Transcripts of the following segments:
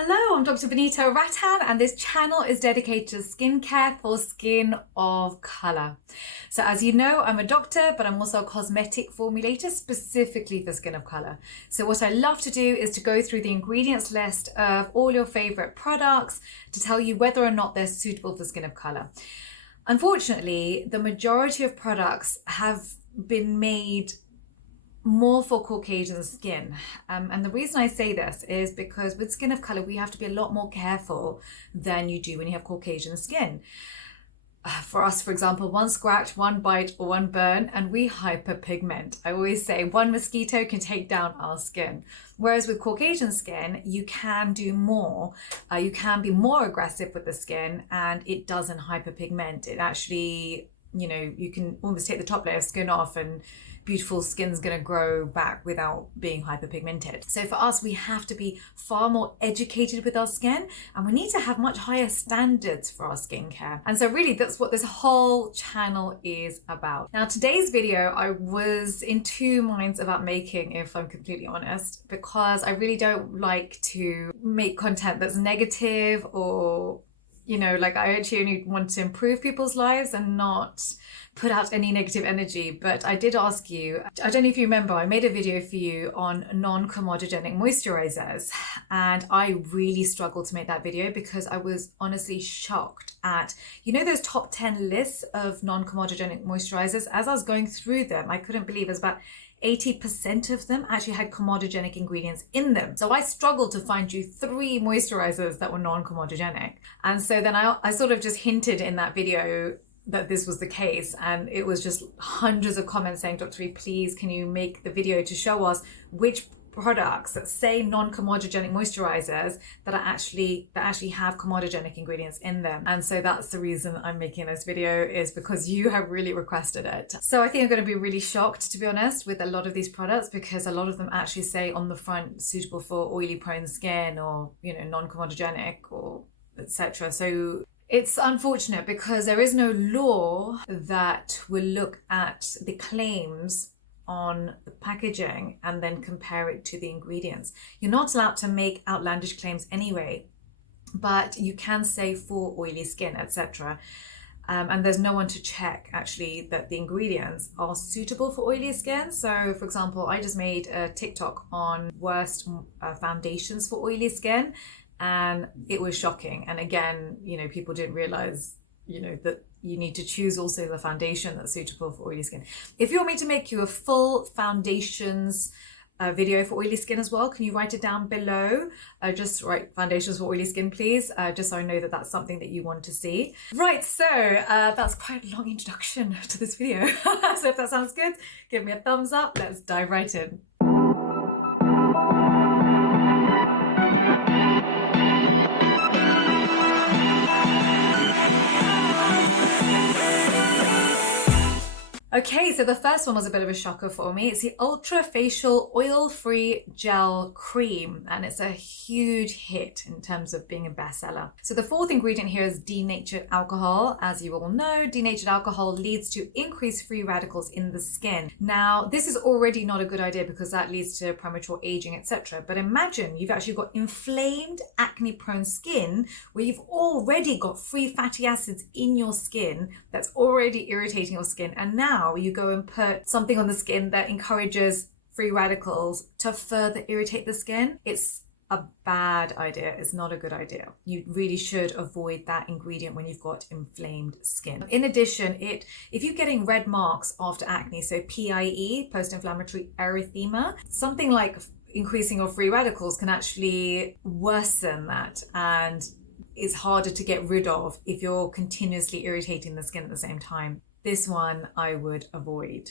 Hello, I'm Dr. Vanita Rattan and this channel is dedicated to skincare for skin of colour. So as you know, I'm a doctor, but I'm also a cosmetic formulator specifically for skin of colour. So what I love to do is to go through the ingredients list of all your favourite products to tell you whether or not they're suitable for skin of colour. Unfortunately, the majority of products have been made more for Caucasian skin. And the reason I say this is because with skin of color, we have to be a lot more careful than you do when you have Caucasian skin. For us, for example, one scratch, one bite, or one burn, and we hyperpigment. I always say one mosquito can take down our skin. Whereas with Caucasian skin, you can do more. You can be more aggressive with the skin and it doesn't hyperpigment. It actually, you can almost take the top layer of skin off and beautiful skin's going to grow back without being hyperpigmented. So for us, we have to be far more educated with our skin and we need to have much higher standards for our skincare. And so really that's what this whole channel is about. Now today's video, I was in two minds about making, if I'm completely honest, because I really don't like to make content that's negative or I actually only want to improve people's lives and not put out any negative energy. But I did ask you, I don't know if you remember, I made a video for you on non-comedogenic moisturizers. And I really struggled to make that video because I was honestly shocked at, those top 10 lists of non-comedogenic moisturizers. As I was going through them, I couldn't believe it was about 80% of them actually had comedogenic ingredients in them. So I struggled to find you 3 moisturizers that were non-comedogenic. And so then I sort of just hinted in that video that this was the case. And it was just hundreds of comments saying, Dr. V, please, can you make the video to show us which products that say non-comedogenic moisturizers that actually have comedogenic ingredients in them. And so that's the reason I'm making this video, is because you have really requested it. So I think I'm going to be really shocked, to be honest, with a lot of these products, because a lot of them actually say on the front suitable for oily prone skin or non-comedogenic or etc. So it's unfortunate because there is no law that will look at the claims on the packaging and then compare it to the ingredients. You're not allowed to make outlandish claims anyway, but you can say for oily skin, etc. And there's no one to check actually that the ingredients are suitable for oily skin. So for example, I just made a TikTok on worst foundations for oily skin, and it was shocking. And again, people didn't realize that you need to choose also the foundation that's suitable for oily skin. If you want me to make you a full foundations video for oily skin as well, can you write it down below? Just write foundations for oily skin, please, just so I know that that's something that you want to see. Right, so that's quite a long introduction to this video. So if that sounds good, give me a thumbs up. Let's dive right in. Okay, so the first one was a bit of a shocker for me. It's the Ultra Facial Oil-Free Gel Cream, and it's a huge hit in terms of being a bestseller. So the fourth ingredient here is denatured alcohol. As you all know, denatured alcohol leads to increased free radicals in the skin. Now, this is already not a good idea because that leads to premature aging, etc. But imagine you've actually got inflamed, acne-prone skin where you've already got free fatty acids in your skin that's already irritating your skin, and now you go and put something on the skin that encourages free radicals to further irritate the skin. It's a bad idea. It's not a good idea. You really should avoid that ingredient when you've got inflamed skin. In addition, if you're getting red marks after acne, so PIE, post-inflammatory erythema, something like increasing your free radicals can actually worsen that, and is harder to get rid of if you're continuously irritating the skin at the same time. This one I would avoid.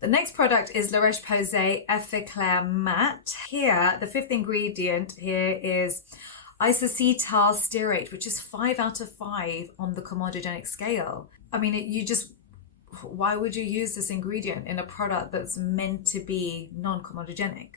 The next product is Roche Posay Effaclar Matte. Here, the fifth ingredient here is isocetyl stearate, which is 5 out of 5 on the comedogenic scale. I mean, why would you use this ingredient in a product that's meant to be non-comedogenic?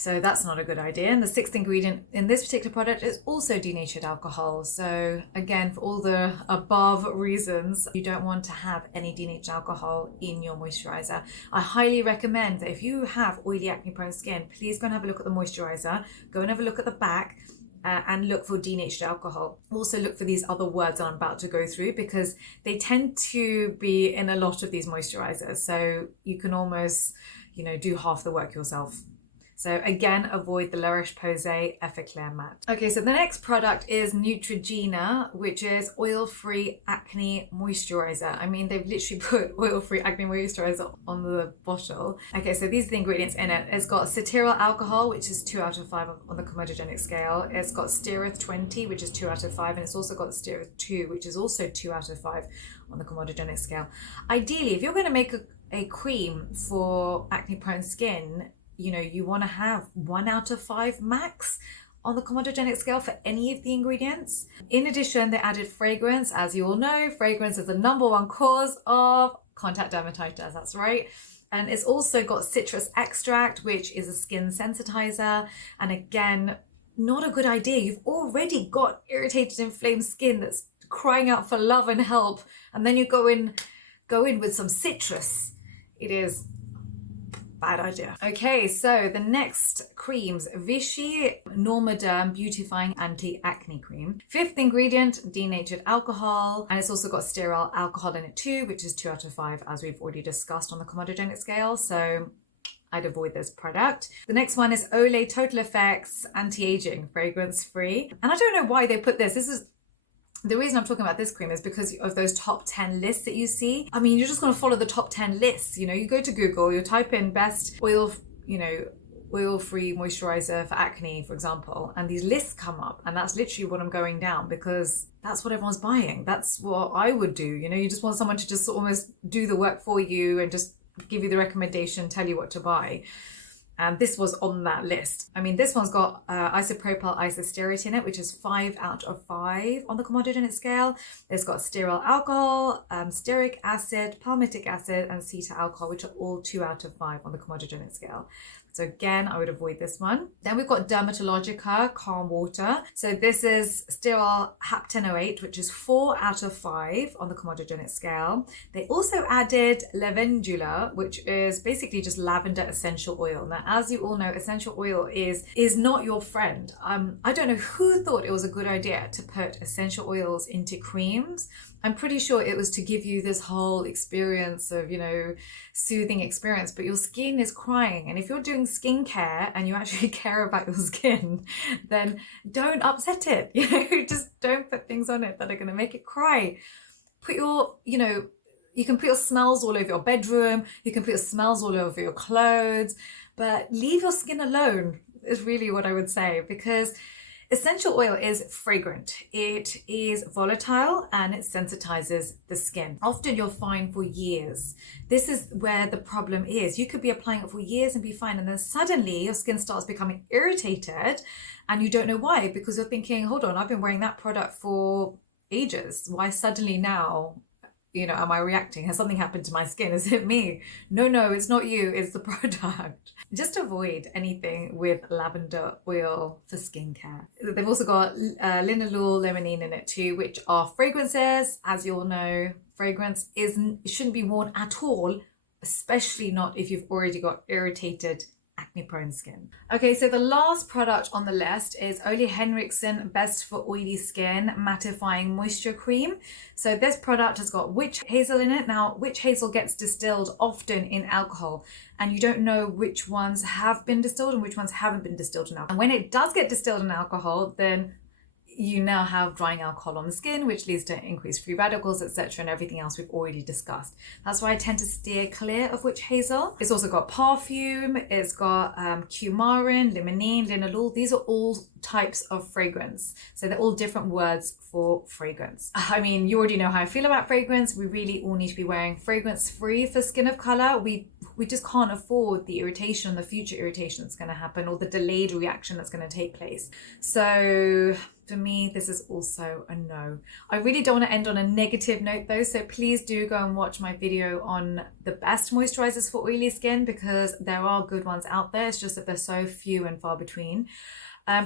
So that's not a good idea. And the sixth ingredient in this particular product is also denatured alcohol. So again, for all the above reasons, you don't want to have any denatured alcohol in your moisturizer. I highly recommend that if you have oily, acne prone skin, please go and have a look at the moisturizer, go and have a look at the back, and look for denatured alcohol. Also look for these other words I'm about to go through, because they tend to be in a lot of these moisturizers. So you can almost, do half the work yourself. So again, avoid the Roche Posay Effaclar Matte. Okay, so the next product is Neutrogena, which is oil-free acne moisturizer. I mean, they've literally put oil-free acne moisturizer on the bottle. Okay, so these are the ingredients in it. It's got cetyl alcohol, which is 2 out of 5 on the Comedogenic scale. It's got steareth 20, which is 2 out of 5. And it's also got steareth 2, which is also 2 out of 5 on the Comedogenic scale. Ideally, if you're going to make a cream for acne prone skin, you want to have 1 out of 5 max on the Comedogenic scale for any of the ingredients. In addition, they added fragrance. As you all know, fragrance is the #1 cause of contact dermatitis. That's right. And it's also got citrus extract, which is a skin sensitizer. And again, not a good idea. You've already got irritated, inflamed skin that's crying out for love and help. And then you go in with some citrus. It is bad idea. Okay, so the next creams, Vichy Normaderm Beautifying Anti-Acne Cream. Fifth ingredient, denatured alcohol, and it's also got stearyl alcohol in it too, which is 2 out of 5, as we've already discussed on the Comedogenic scale. So I'd avoid this product. The next one is Olay Total Effects Anti-Aging Fragrance Free. And I don't know why they put this. The reason I'm talking about this cream is because of those top 10 lists that you see. I mean, you're just going to follow the top 10 lists. You go to Google, you type in best oil-free moisturizer for acne, for example, and these lists come up, and that's literally what I'm going down, because that's what everyone's buying. That's what I would do. You just want someone to just almost do the work for you and just give you the recommendation, tell you what to buy. And this was on that list. I mean, this one's got isopropyl isostearate in it, which is 5 out of 5 on the Comedogenic scale. It's got stearyl alcohol, stearic acid, palmitic acid, and cetyl alcohol, which are all 2 out of 5 on the Comedogenic scale. So again, I would avoid this one. Then we've got Dermatologica Calm Water. So this is stearyl haptenoate, which is 4 out of 5 on the Comedogenic scale. They also added lavandula, which is basically just lavender essential oil. Now, as you all know, essential oil is not your friend. I don't know who thought it was a good idea to put essential oils into creams. I'm pretty sure it was to give you this whole experience of, soothing experience, but your skin is crying. And if you're doing skincare and you actually care about your skin, then don't upset it. Just don't put things on it that are going to make it cry. Put your, you can put your smells all over your bedroom. You can put your smells all over your clothes, but leave your skin alone is really what I would say, because essential oil is fragrant. It is volatile and it sensitizes the skin. Often you're fine for years. This is where the problem is. You could be applying it for years and be fine, and then suddenly your skin starts becoming irritated and you don't know why, because you're thinking, hold on, I've been wearing that product for ages. Why suddenly now, am I reacting? Has something happened to my skin? Is it me? No, it's not you, it's the product. Just avoid anything with lavender oil for skincare. They've also got linalool, limonene in it too, which are fragrances. As you all know, fragrance shouldn't be worn at all, especially not if you've already got irritated acne prone skin. Okay, so the last product on the list is Ole Henriksen Best for Oily Skin Mattifying Moisture Cream. So this product has got witch hazel in it. Now, witch hazel gets distilled often in alcohol, and you don't know which ones have been distilled and which ones haven't been distilled in alcohol. And when it does get distilled in alcohol, then you now have drying alcohol on the skin, which leads to increased free radicals, etc., and everything else we've already discussed. That's why I tend to steer clear of witch hazel. It's also got perfume, it's got coumarin, limonene, linalool. These are all types of fragrance. So they're all different words for fragrance. I mean, you already know how I feel about fragrance. We really all need to be wearing fragrance free for skin of color. We we just can't afford the irritation, the future irritation that's going to happen, or the delayed reaction that's going to take place. So for me, this is also a no. I really don't want to end on a negative note though, so please do go and watch my video on the best moisturizers for oily skin, because there are good ones out there. It's just that they're so few and far between.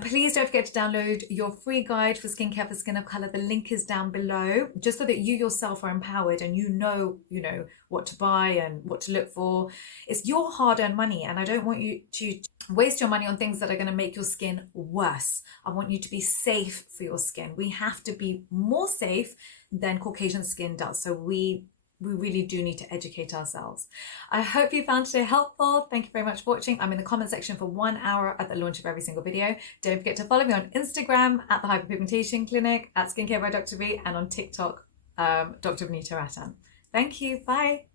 Please don't forget to download your free guide for skincare for skin of color. The link is down below, just so that you yourself are empowered and you know what to buy and what to look for. It's your hard-earned money, and I don't want you to waste your money on things that are going to make your skin worse. I want you to be safe for your skin. We have to be more safe than Caucasian skin does. So we really do need to educate ourselves. I hope you found today helpful. Thank you very much for watching. I'm in the comment section for 1 hour at the launch of every single video. Don't forget to follow me on Instagram at the Hyperpigmentation Clinic, at Skincare by Dr. V, and on TikTok, Dr. Vanita Rattan. Thank you. Bye.